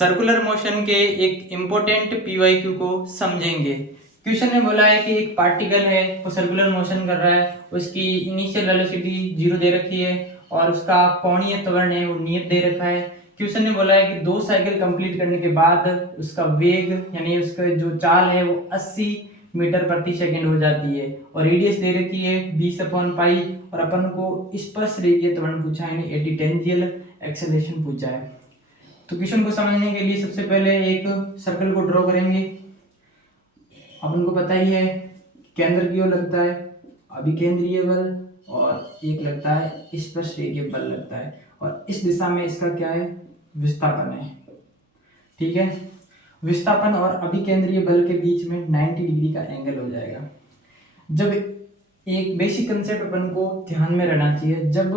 Circular motion के एक important PYQ को समझेंगे। क्वेश्चन में बोला है कि एक पार्टिकल है वो सर्कुलर मोशन कर रहा है, उसकी इनिशियल वेलोसिटी 0 दे रखी है और उसका कोणीय त्वरण है वो नियत दे रखा है। क्वेश्चन ने बोला है कि 2 साइकिल कंप्लीट करने के बाद उसका वेग यानी उसका जो चाल है वो 80 मीटर प्रति सेकंड हो जाती है और रेडियस दे रखी है 20/पाई और अपन को स्पर्श रेखीय त्वरण पूछा है यानी 80 टेंजेंशियल एक्सेलरेशन पूछा है। तो क्वेश्चन को समझने के लिए सबसे पहले एक सर्कल को ड्रॉ करेंगे। अपन को पता ही है केंद्र की ओर लगता है अभिकेंद्रीय बल और एक लगता है स्पर्श रेखीय बल लगता है और इस दिशा में इसका क्या है विस्थापन है। ठीक है, विस्थापन और अभिकेंद्रीय बल के बीच में 90 डिग्री का एंगल हो जाएगा। जब एक बेसिक कंसेप्ट अपन को ध्यान में रहना चाहिए, जब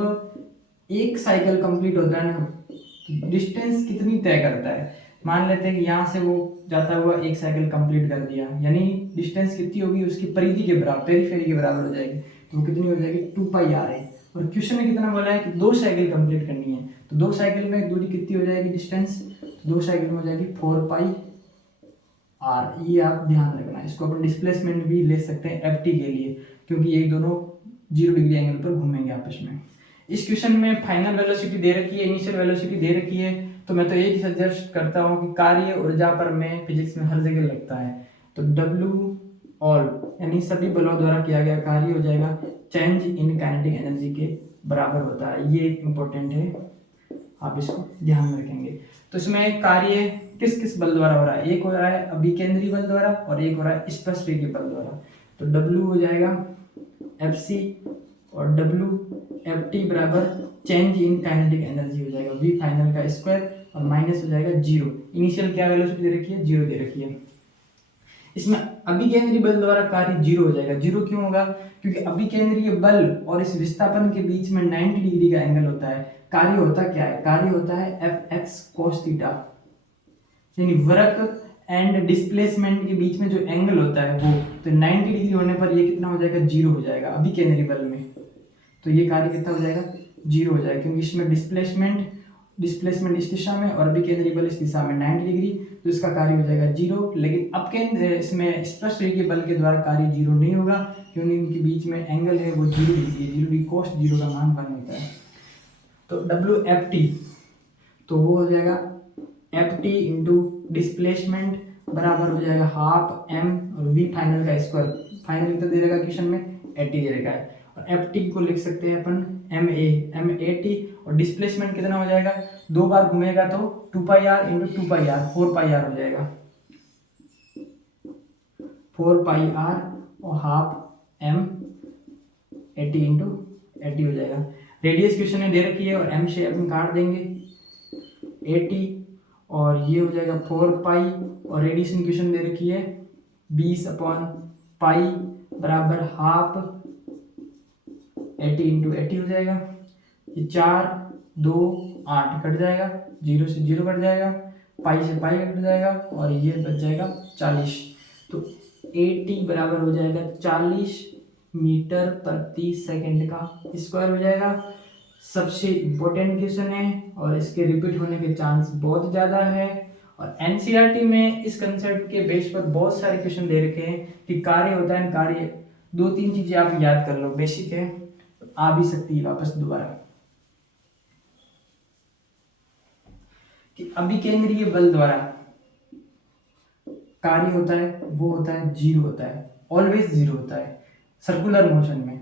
एक साइकिल कंप्लीट होता है ना डिस्टेंस कितनी तय करता है। मान लेते हैं कि यहाँ से वो जाता हुआ एक साइकिल कंप्लीट कर दिया यानी डिस्टेंस कितनी होगी उसकी परिधि के बराबर पेरीफेरी के बराबर हो जाएगी, तो वो कितनी हो जाएगी 2 पाई आर है। और क्वेश्चन में कितना बोला है कि 2 साइकिल कंप्लीट करनी है, तो 2 साइकिल में दूरी कितनी हो जाएगी डिस्टेंस, तो 2 साइकिल में हो जाएगी 4 पाई आर। ये आप ध्यान रखना, इसको अपन डिस्प्लेसमेंट भी ले सकते हैं एफ टी के लिए क्योंकि ये दोनों 0 डिग्री एंगल पर घूमेंगे आपस में। इस क्वेश्चन में फाइनल वेलोसिटी दे रखी है, इनिशियल वेलोसिटी दे रखी है, तो मैं तो एक ही सजेस्ट करता हूँ कि कार्य ऊर्जा पर में फिजिक्स में हर जगह लगता है, तो W ऑल यानी सभी बलों द्वारा किया गया कार्य हो जाएगा चेंज इन काइनेटिक एनर्जी के बराबर होता है। ये इंपॉर्टेंट है, आप इसको ध्यान में रखेंगे। तो इसमें कार्य किस किस बल द्वारा हो रहा है, एक हो रहा है अभिकेंद्रीय बल द्वारा और एक हो रहा है स्पर्श रेखीय बल द्वारा। तो W हो जाएगा Fc और WFT बराबर चेंज इन काइनेटिक एनर्जी हो जाएगा V फाइनल का स्क्वायर और माइनस हो जाएगा 0। इनिशियल क्या वेलोसिटी दे रखी है 0 दे रखी है। इसमें अभिकेंद्रीय बल द्वारा कार्य 0 हो जाएगा। 0 क्यों होगा, क्योंकि अभिकेंद्रीय बल और इस विस्थापन के बीच में 90 डिग्री का एंगल होता है। कार्य होता क्या है, कार्य होता है Fx cos थीटा यानी वर्क एंड डिस्प्लेसमेंट के बीच में जो एंगल होता है वो, तो 90 डिग्री होने पर ये कितना हो जाएगा 0 हो जाएगा अभिकेंद्रीय बल में, तो ये कार्य कितना हो जाएगा 0 हो जाएगा क्योंकि इसमें डिस्प्लेसमेंट इस दिशा में और अभिकेंद्रीय बल इस दिशा में 90 डिग्री, तो इसका कार्य हो जाएगा 0। लेकिन अब इसमें स्पर्श रेखीय बल के द्वारा कार्य 0 नहीं होगा क्योंकि इनके बीच में एंगल है वो 0 डिग्री है, 0 डिग्री cos 0 का मान 1 होता है। तो WFT तो वो हो जाएगा FT इंटू डिस्प्लेसमेंट बराबर हो जाएगा हाफ m और V फाइनल का स्क्वायर। फाइनल कितना दे रहेगा क्वेश्चन में 80 दे रखा है और FT को लिख सकते हैं अपन MAT और डिस्प्लेसमेंट कितना हो जाएगा, 2 बार घूमेगा तो 2 pi r into 2 pi r 4 pi r हो जाएगा, 4 पाई आर और हाफ m 80 इंटू 80 हो जाएगा। रेडियस क्वेश्चन में दे रखी है और m से अपन काट देंगे 80 और ये हो जाएगा 4 पाई और रेडिएशन क्वेश्चन दे रखी है 20/पाई बराबर हाफ 80 इंटू 80 हो जाएगा। ये 4 2 8 कट जाएगा, 0 से 0 कट जाएगा, पाई से पाई कट जाएगा और ये बच जाएगा 40। तो 80 बराबर हो जाएगा 40 मीटर प्रति सेकंड का स्क्वायर हो जाएगा। सबसे इम्पोर्टेंट क्वेश्चन है और इसके रिपीट होने के चांस बहुत ज़्यादा है और एनसीईआरटी में इस कंसेप्ट के बेस पर बहुत सारे क्वेश्चन दे रखे हैं कि कार्य होता है कार्य। 2-3 चीजें आप याद कर लो, बेसिक है, आ भी सकती है वापस दोबारा कि अभिकेंद्रीय बल द्वारा कार्य होता है वो होता है 0 होता है, ऑलवेज 0 होता है सर्कुलर मोशन में।